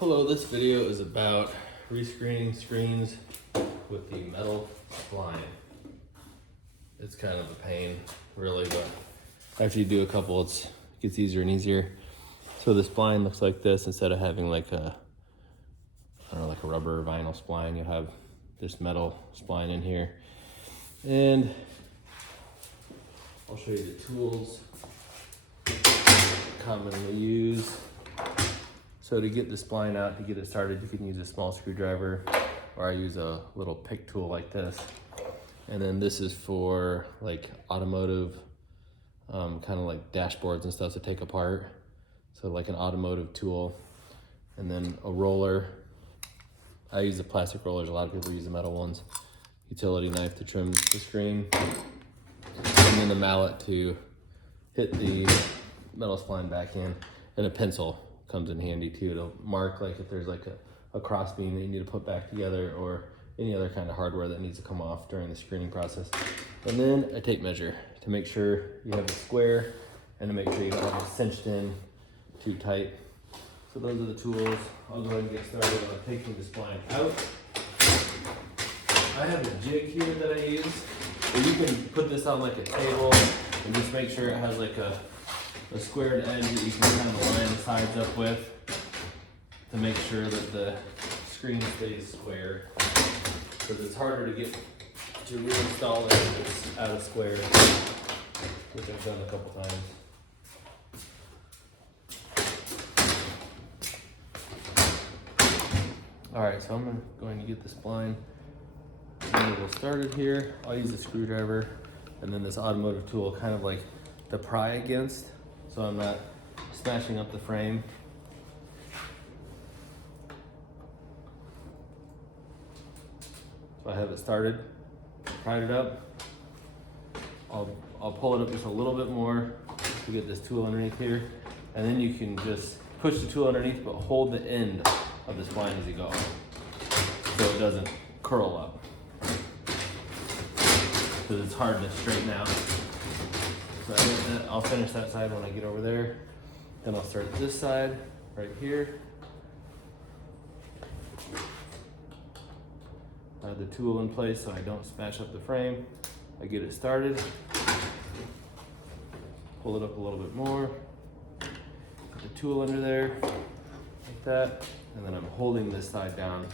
Hello, this video is about rescreening screens with the metal spline. It's kind of a pain, really, but after you do a couple, it gets easier and easier. So the spline looks like this. Instead of having like a, I don't know, like a rubber or vinyl spline, you have this metal spline in here. And I'll show you the tools commonly used. So to get the spline out, to get it started, you can use a small screwdriver, or I use a little pick tool like this. And then this is for like automotive, kind of like dashboards and stuff to take apart. So like an automotive tool. And then a roller. I use the plastic rollers, a lot of people use the metal ones. Utility knife to trim the screen. And then a mallet to hit the metal spline back in. And a pencil comes in handy too to mark like if there's like a cross beam that you need to put back together, or any other kind of hardware that needs to come off during the screening process. And then a tape measure to make sure you have a square and to make sure you don't have it cinched in too tight. So those are the tools. I'll go ahead and get started on taking the spline out. I have a jig here that I use. So you can put this on like a table and just make sure it has like a squared edge that you can kind of line the sides up with to make sure that the screen stays square. Because it's harder to get to reinstall it if it's out of square, which I've done a couple times. Alright, so I'm going to get the spline a little started here. I'll use a screwdriver and then this automotive tool kind of like to pry against, so I'm not smashing up the frame. So I have it started, pried it up. I'll pull it up just a little bit more to get this tool underneath here. And then you can just push the tool underneath, but hold the end of the spline as you go, so it doesn't curl up. Because it's hard to straighten out. So I'll finish that side when I get over there. Then I'll start this side right here. I have the tool in place so I don't smash up the frame. I get it started. Pull it up a little bit more. Put the tool under there, like that. And then I'm holding this side down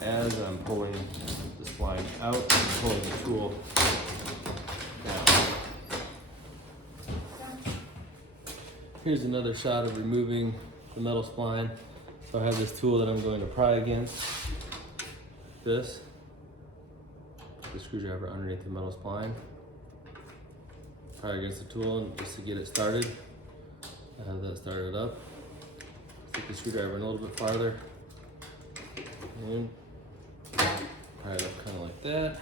as I'm pulling the spline out and pulling the tool down. Here's another shot of removing the metal spline. So I have this tool that I'm going to pry against. This. Put the screwdriver underneath the metal spline. Pry against the tool just to get it started. I have that started up. Stick the screwdriver in a little bit farther. And pry it up kind of like that.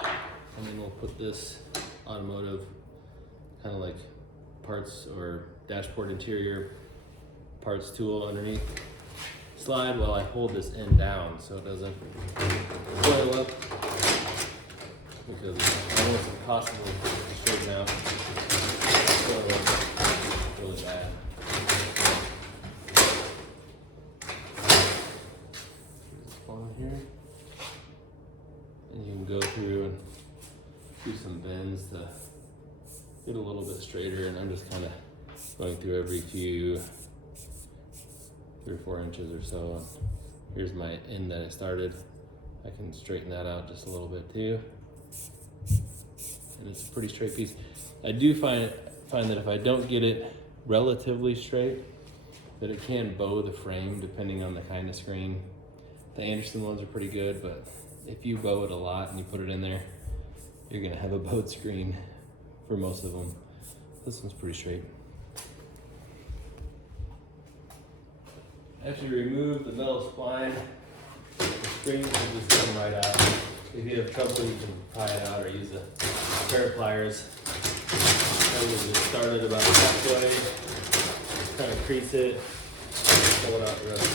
And then we'll put this automotive kind of like parts or dashboard interior parts tool underneath. Slide while I hold this end down so it doesn't coil up, because I know it's impossible to straighten out. Coil up really bad. Here's the spline here. And you can go through and do some bends to get a little bit straighter, and I'm just kind of going through every few 3 or 4 inches or so. Here's my end that I started. I can straighten that out just a little bit too. And it's a pretty straight piece. I do find that if I don't get it relatively straight, that it can bow the frame depending on the kind of screen. The Anderson ones are pretty good, but if you bow it a lot and you put it in there, you're gonna have a bowed screen for most of them. This one's pretty straight. After you remove the metal spline, the screen will just come right out. If you have trouble, you can pry it out or use a pair of pliers. I will just start it about halfway, kind of crease it, pull it out the rest of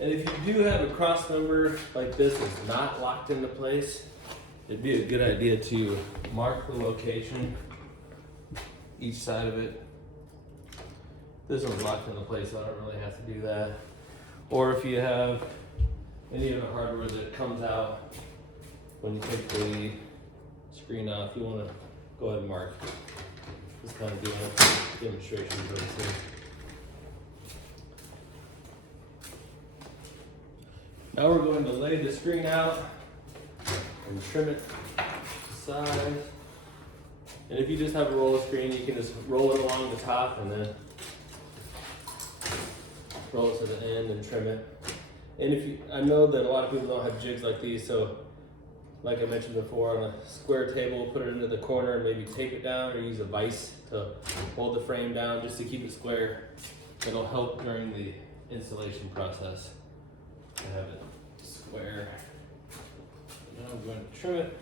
it. And if you do have a cross member like this that's not locked into place, it'd be a good idea to mark the location, each side of it, This one's locked into place, so I don't really have to do that. Or if you have any of the hardware that comes out when you take the screen off, you want to go ahead and mark. Just kind of doing a demonstration purposes. Now we're going to lay the screen out and trim it to size. And if you just have a roll of screen, you can just roll it along the top and then roll it to the end and trim it. And I know that a lot of people don't have jigs like these, so like I mentioned before, on a square table, put it into the corner and maybe tape it down, or use a vise to hold the frame down just to keep it square. It'll help during the installation process to have it square. Now I'm going to trim it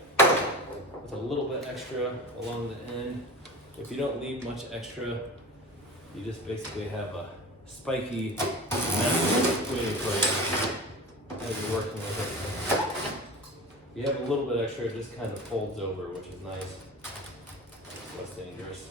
with a little bit extra along the end. If you don't leave much extra, you just basically have a spiky mess waiting for you as you're working with it. If you have a little bit extra, it just kind of folds over, which is nice. Less dangerous.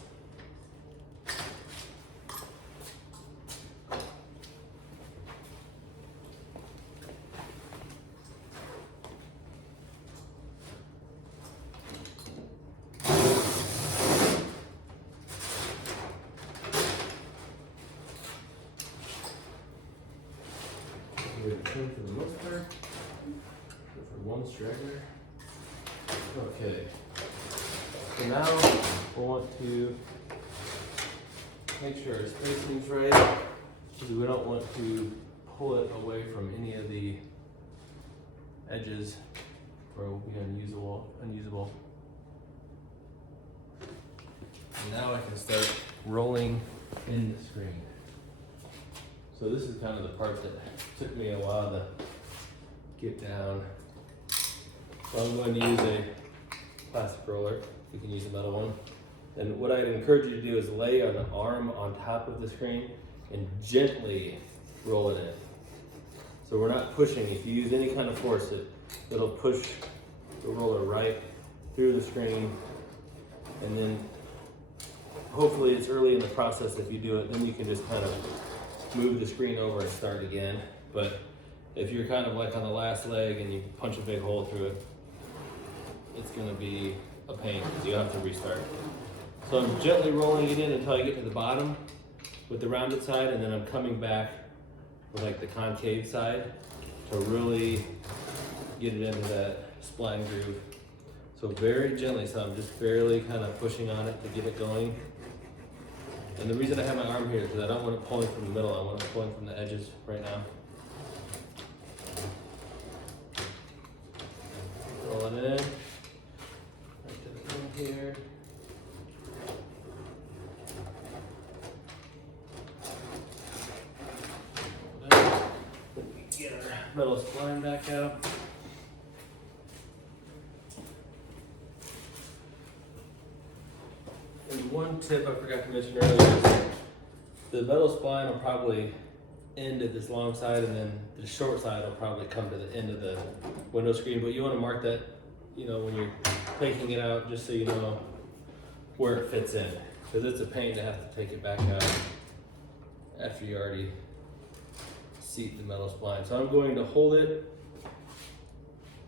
Good trim for the most part. For one straggler. Okay. So now we'll want to make sure our spacing's right, because we don't want to pull it away from any of the edges or it will be unusable. And now I can start rolling in the screen. So this is kind of the part that took me a while to get down. So I'm going to use a plastic roller. You can use a metal one. And what I'd encourage you to do is lay an arm on top of the screen and gently roll it in. So we're not pushing. If you use any kind of force, it'll push the roller right through the screen. And then hopefully it's early in the process. If you do it, then you can just kind of move the screen over and start again. But if you're kind of like on the last leg and you punch a big hole through it, it's gonna be a pain because you have to restart. So I'm gently rolling it in until I get to the bottom with the rounded side, and then I'm coming back with like the concave side to really get it into that spline groove. So very gently, so I'm just barely kind of pushing on it to get it going. And the reason I have my arm here is because I don't want it pulling from the middle, I want it pulling from the edges right now. Roll it in, right to the end here. Get our metal spline back out. And one tip I forgot to mention earlier is the metal spline will probably end at this long side, and then the short side will probably come to the end of the window screen. But you want to mark that, you know, when you're taking it out, just so you know where it fits in, because it's a pain to have to take it back out after you already seat the metal spline. So I'm going to hold it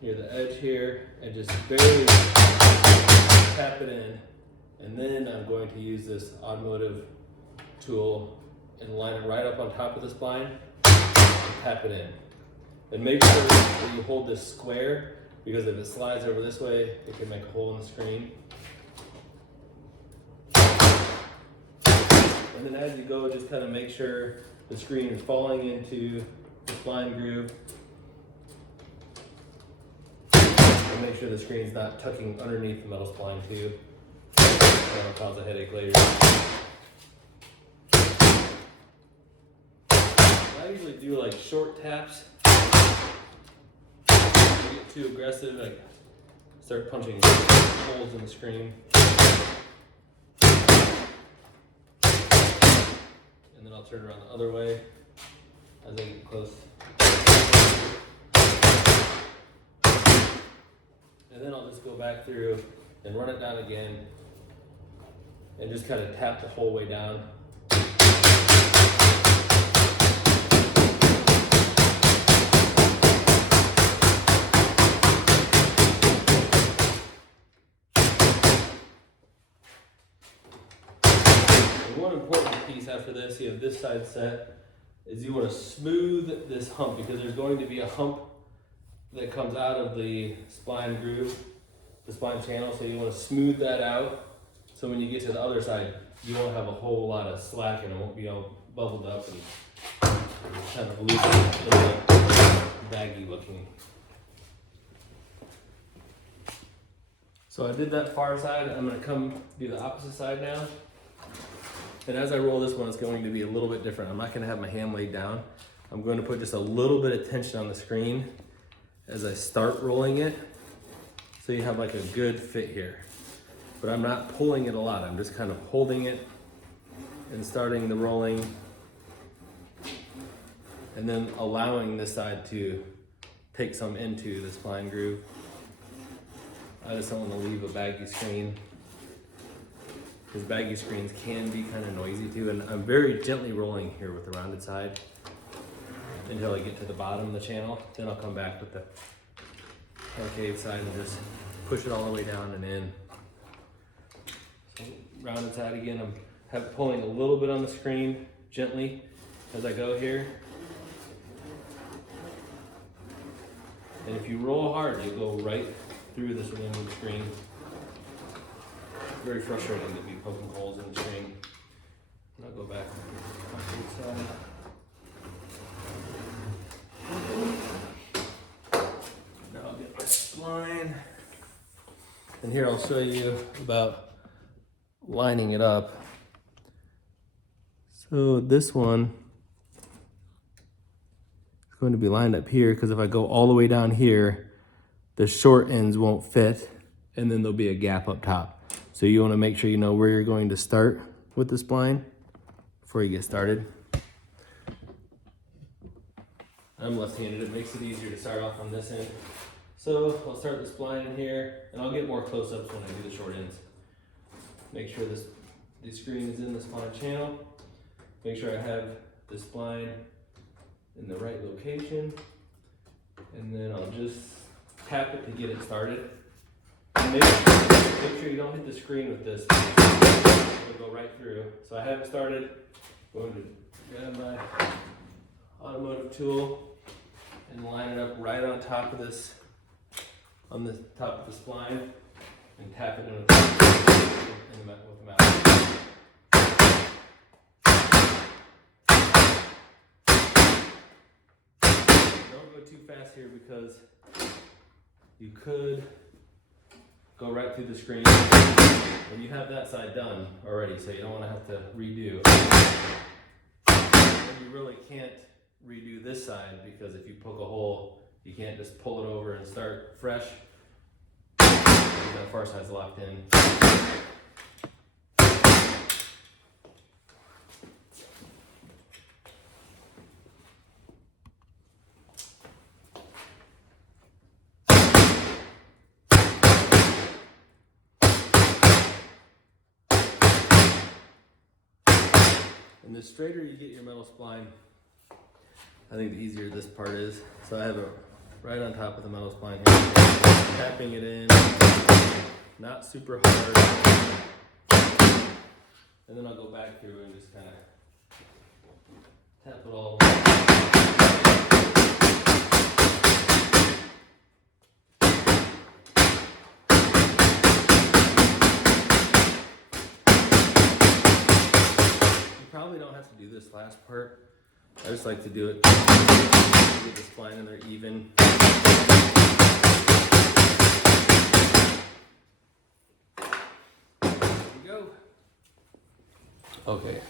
near the edge here and just barely tap it in. And then I'm going to use this automotive tool and line it right up on top of the spline and tap it in. And make sure that you hold this square, because if it slides over this way, it can make a hole in the screen. And then as you go, just kind of make sure the screen is falling into the spline groove. And make sure the screen's not tucking underneath the metal spline too. That'll cause a headache later. I usually do like short taps. If you get too aggressive, I start punching holes in the screen. And then I'll turn around the other way as I get close. And then I'll just go back through and run it down again and just kind of tap the whole way down. important piece after this, you have this side set, is you want to smooth this hump because there's going to be a hump that comes out of the spline groove, the spline channel, so you want to smooth that out. So when you get to the other side, you won't have a whole lot of slack and it won't be all bubbled up and kind of loose, a little baggy looking. So I did that far side. I'm going to come do the opposite side now. And as I roll this one, it's going to be a little bit different. I'm not going to have my hand laid down. I'm going to put just a little bit of tension on the screen as I start rolling it, so you have like a good fit here. But I'm not pulling it a lot. I'm just kind of holding it and starting the rolling, and then allowing this side to take some into the spline groove. I just don't want to leave a baggy screen, because baggy screens can be kind of noisy too. And I'm very gently rolling here with the rounded side until I get to the bottom of the channel. Then I'll come back with the concave side and just push it all the way down and in. So rounded side again, I'm pulling a little bit on the screen gently as I go here. And if you roll hard, you go right through this aluminum screen. Very frustrating to be poking holes in the screen. And I'll go back to the concave side. Now I'll get my spline. And here I'll show you about lining it up. So this one is going to be lined up here, because if I go all the way down here, the short ends won't fit, and then there'll be a gap up top. So you want to make sure you know where you're going to start with the spline before you get started. I'm left-handed, it makes it easier to start off on this end. So I'll start the spline in here, and I'll get more close-ups when I do the short ends. Make sure the screen is in the spline channel. Make sure I have the spline in the right location. And then I'll just tap it to get it started. And make sure you don't hit the screen with this. It'll go right through. So I have it started. I'm going to grab my automotive tool and line it up right on top of this, on the top of the spline, and tap it with the mouse. Don't go too fast here, because you could go right through the screen, and you have that side done already, so you don't want to have to redo. And you really can't redo this side, because if you poke a hole, you can't just pull it over and start fresh. The far side's locked in. And the straighter you get your metal spline, I think the easier this part is. So I have it right on top of the metal spline here, tapping it in, not super hard. And then I'll go back through and just kind of tap it all. You probably don't have to do this last part. I just like to do it, get the spline in there even. There we go. Okay,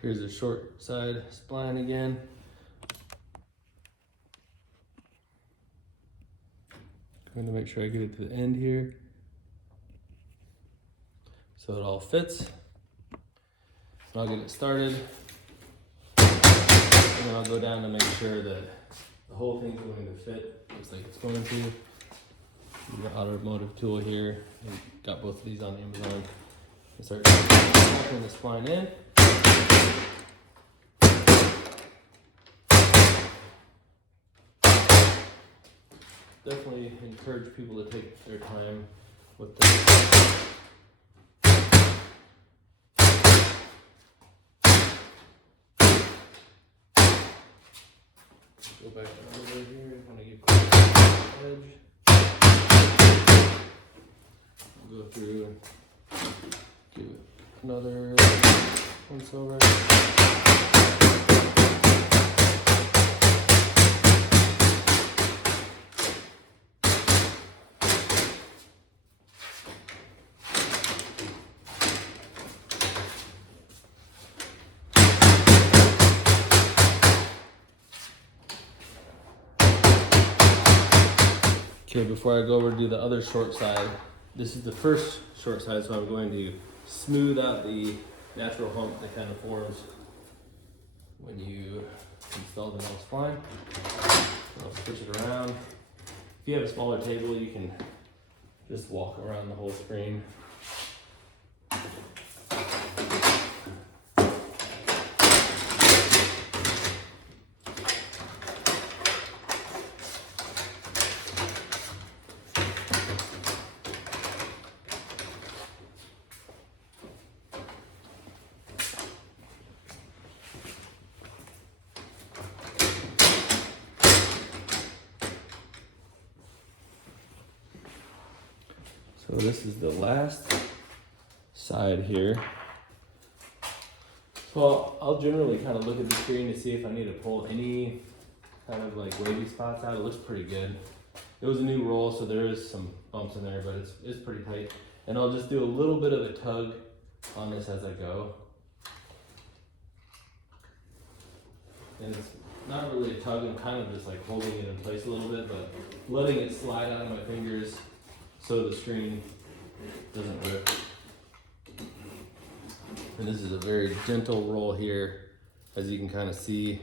here's the short side spline again. I'm going to make sure I get it to the end here so it all fits. And I'll get it started. And then I'll go down to make sure that the whole thing's going to fit. Looks like it's going to. The automotive tool here. Got both of these on Amazon. I'll start tapping the spline in. Definitely encourage people to take their time with this. Go back over here, kind of get close to the edge. Go through and give it another once over. Okay, before I go over to do the other short side, this is the first short side, so I'm going to smooth out the natural hump that kind of forms when you install the metal spline. I'll switch it around. If you have a smaller table, you can just walk around the whole screen. So this is the last side here. So I'll generally kind of look at the screen to see if I need to pull any kind of like wavy spots out. It looks pretty good. It was a new roll, so there is some bumps in there, but it's pretty tight. And I'll just do a little bit of a tug on this as I go. And it's not really a tug, I'm kind of just like holding it in place a little bit, but letting it slide out of my fingers so the screen doesn't rip. And this is a very gentle roll here, as you can kind of see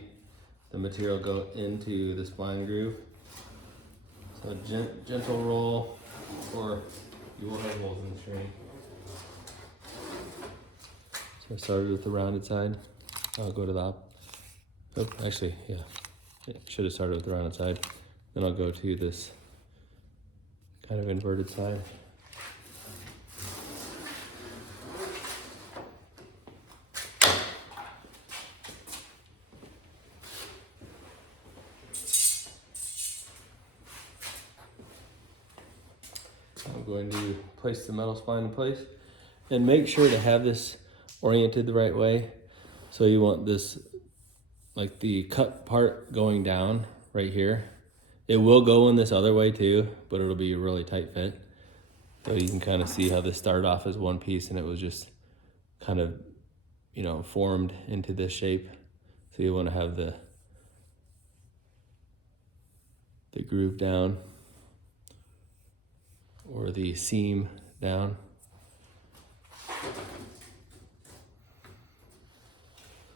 the material go into the spline groove. So gentle roll, or you will have holes in the screen. So I started with the rounded side. I'll go to the actually, yeah, should have started with the rounded side. Then I'll go to this kind of inverted side. I'm going to place the metal spline in place and make sure to have this oriented the right way. So you want this, like the cut part going down right here. It will go in this other way too, but it'll be a really tight fit. So you can kind of see how this started off as one piece and it was just kind of, you know, formed into this shape. So you want to have the groove down, or the seam down.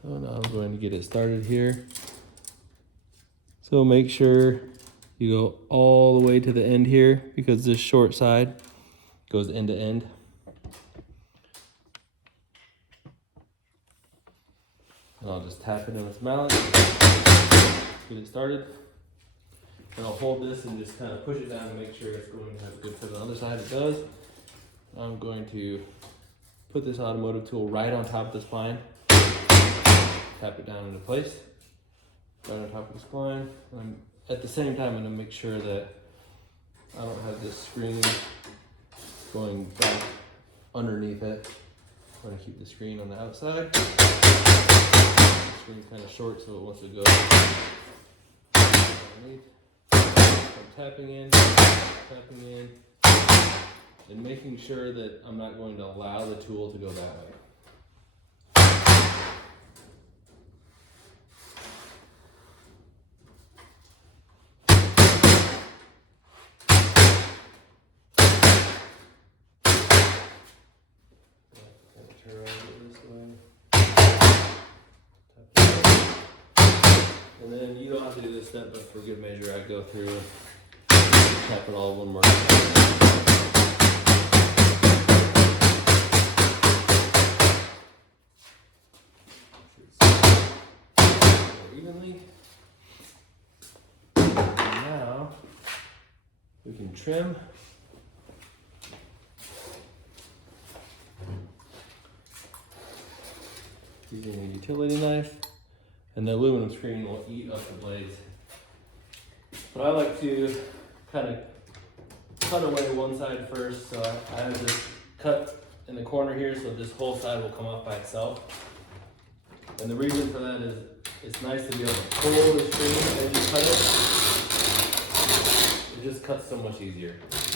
So now I'm going to get it started here. So make sure you go all the way to the end here, because this short side goes end to end. And I'll just tap it in with mallet, get it started. And I'll hold this and just kind of push it down to make sure it's going to have a good fit on the other side. It does. I'm going to put this automotive tool right on top of the spline. Tap it down into place. Right on top of the spline. At the same time, I'm going to make sure that I don't have this screen going back underneath it. I'm going to keep the screen on the outside. The screen's kind of short, so it wants to go underneath. I'm tapping in, and making sure that I'm not going to allow the tool to go that way. And then you don't have to do this step, but for good measure, I go through, tap it all one more time. More evenly. And now we can trim. Using a utility knife, and the aluminum screen will eat up the blades But I like to kind of cut away one side first. So I have this cut in the corner here, so this whole side will come off by itself. And the reason for that is it's nice to be able to pull the string as you cut it. It just cuts so much easier.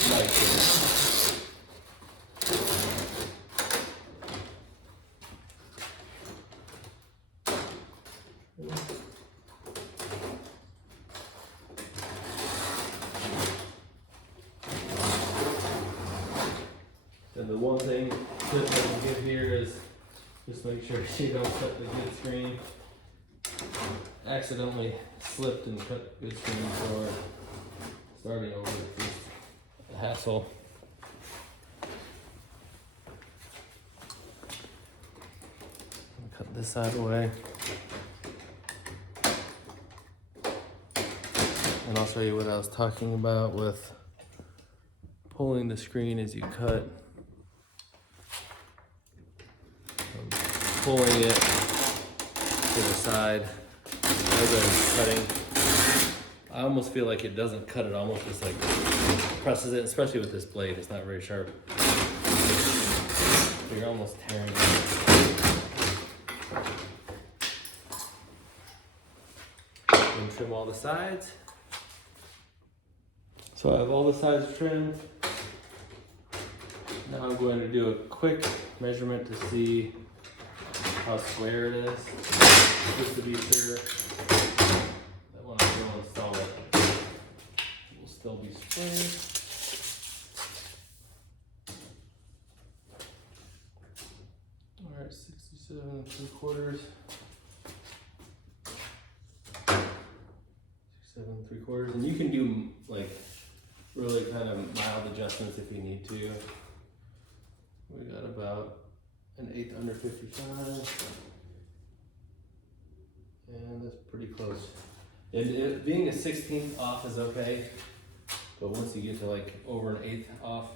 Nice. And the one thing tip I can give here is just make sure you don't cut the good screen. Accidentally slipped and cut good screen, so starting over is just a hassle. Cut this side away. And I'll show you what I was talking about with pulling the screen as you cut. Pulling it to the side as I'm cutting. I almost feel like it doesn't cut it, almost just like presses it, especially with this blade, it's not very sharp. You're almost tearing it. And trim all the sides. So I have all the sides trimmed. Now I'm going to do a quick measurement to see how square it is, just to be sure that when I go install it, it will still be square. All right, 67 3/4. 67 3/4, and you can do like really kind of mild adjustments if you need to. We got about an 1/8 under 55, and that's pretty close. And it, being a 16th off is okay, but once you get to like over an 1/8 off,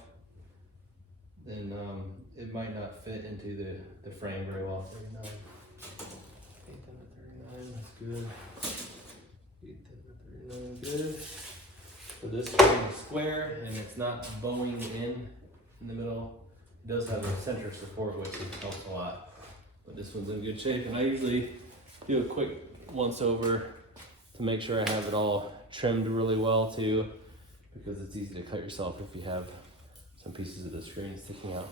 then it might not fit into the frame very well. 39, 1/8 under 39, that's good. 1/8 under 39, good. So this is square and it's not bowing in the middle. It does have a center support, which helps a lot, but this one's in good shape. And I usually do a quick once over to make sure I have it all trimmed really well too, because it's easy to cut yourself if you have some pieces of the screen sticking out.